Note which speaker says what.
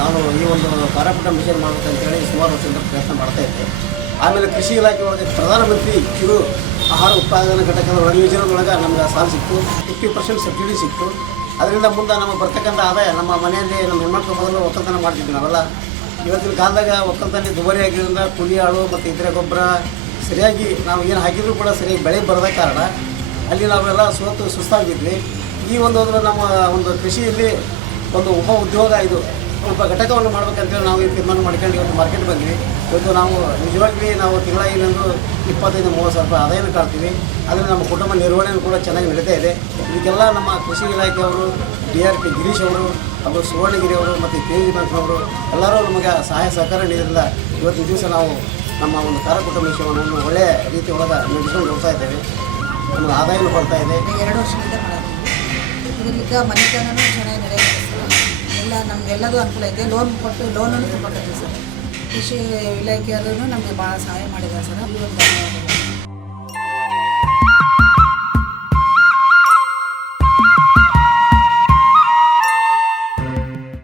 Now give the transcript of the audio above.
Speaker 1: ನಾನು ಈ ಒಂದು ಕಾರ್ಯಪಟ್ಟ ಮಿಷನ್ ಮಾಡಬೇಕಂತೇಳಿ ಸುಮಾರು ವರ್ಷದಿಂದ ಪ್ರಯತ್ನ ಮಾಡ್ತಾ ಇದ್ದೆ. ಆಮೇಲೆ ಕೃಷಿ ಇಲಾಖೆ ಒಳಗೆ ಪ್ರಧಾನಮಂತ್ರಿ ಕಿರು ಆಹಾರ ಉತ್ಪಾದನಾ ಘಟಕದ ಒಳ ಯೋಜನೆದೊಳಗೆ ನಮ್ಗೆ ಸಾಲ ಸಿಕ್ತು. ಫಿಫ್ಟಿ ಪರ್ಸೆಂಟ್ ಸಬ್ಸಿಡಿ ಸಿಕ್ತು. ಅದರಿಂದ ಮುಂದೆ ನಮಗೆ ಬರ್ತಕ್ಕಂಥ ಆದಾಯ ನಮ್ಮ ಮನೆಯಲ್ಲಿ ನಮ್ಮ ಹೆಣ್ಮಕ್ಳು ಮೊದಲು ಒಕ್ಕಲ್ತನ ಮಾಡ್ತಿದ್ವಿ ನಾವೆಲ್ಲ. ಇವತ್ತಿನ ಕಾಲದಾಗ ಒಕ್ಕಲ್ತನ ದುಬಾರಿ ಆಗಿರೋದ್ರಿಂದ ಕೂಲಿ ಆಳು ಮತ್ತು ಇತರೆ ಗೊಬ್ಬರ ಸರಿಯಾಗಿ ನಾವು ಏನು ಹಾಕಿದ್ರು ಕೂಡ ಸರಿಯಾಗಿ ಬೆಳೆ ಬರದ ಕಾರಣ ಅಲ್ಲಿ ನಾವೆಲ್ಲ ಸೋತು ಸುಸ್ತಾಗಿದ್ವಿ ಈ ಒಂದು ಒಂದು ನಮ್ಮ ಒಂದು ಕೃಷಿಯಲ್ಲಿ ಒಂದು ಉಪ ಉದ್ಯೋಗ ಇದು. ಒಬ್ಬ ಘಟಕವನ್ನು ಮಾಡ್ಬೇಕಂತೇಳಿ ನಾವು ಈ ತೀರ್ಮಾನ ಮಾಡ್ಕೊಂಡು ಇವತ್ತು ಮಾರ್ಕೆಟ್ ಬಂದ್ವಿ. ಇವತ್ತು ನಾವು ನಿಜವಾಗಿ ನಾವು ತಿಂಗಳ ಏನಂದು ಇಪ್ಪತ್ತೈದು, ಮೂವತ್ತು ಸಾವಿರ ರೂಪಾಯಿ ಆದಾಯನ ಕಾಡ್ತೀವಿ ಅದರಿಂದ ನಮ್ಮ ಕುಟುಂಬ ನಿರ್ವಹಣೆ ಕೂಡ ಚೆನ್ನಾಗಿ ನಡೀತಾ ಇದೆ. ಇದಕ್ಕೆಲ್ಲ ನಮ್ಮ ಕೃಷಿ ಇಲಾಖೆಯವರು ಡಿ ಆರ್ ಪಿ ಗಿರೀಶ್ ಅವರು, ಹಾಗೂ ಸುವರ್ಣಗಿರಿ ಅವರು ಮತ್ತು ಕೆ ಜಿ ಅವರು ಎಲ್ಲರೂ ನಮಗೆ ಸಹಾಯ ಸಹಕಾರ ನೀಡಿದ್ರಿಂದ ಇವತ್ತು ದಿವಸ ನಾವು ನಮ್ಮ ಒಂದು ಕಾರ್ಯಕುಟುಂಬ ವಿಷಯವನ್ನು ಒಳ್ಳೆಯ ರೀತಿ ಒಳಗೆ ನಡೆಸ್ಕೊಂಡು ಹೋಗ್ತಾ ಇದ್ದೇವೆ. ನಮಗೆ ಆದಾಯನೂ ಬರ್ತಾ ಇದೆ.
Speaker 2: ಎರಡು ವರ್ಷದಿಂದ ಇದರಿಂದ ಮನೆತನೂ ಚೆನ್ನಾಗಿ ನಡೆಯುತ್ತೆ ಸರ್. ಎಲ್ಲ ನಮಗೆಲ್ಲದೂ ಅನುಕೂಲ ಐತೆ. ಲೋನ್ ಕೊಟ್ಟು ಲೋನನ್ನು ಕೊಟ್ಟಿದ್ದೀವಿ ಸರ್. ಕೃಷಿ ಇಲಾಖೆಯಲ್ಲೂ ನಮಗೆ ಭಾಳ ಸಹಾಯ ಮಾಡಿದ್ದಾರೆ ಸರ್. ಒಂದು ಧನ್ಯವಾದಗಳು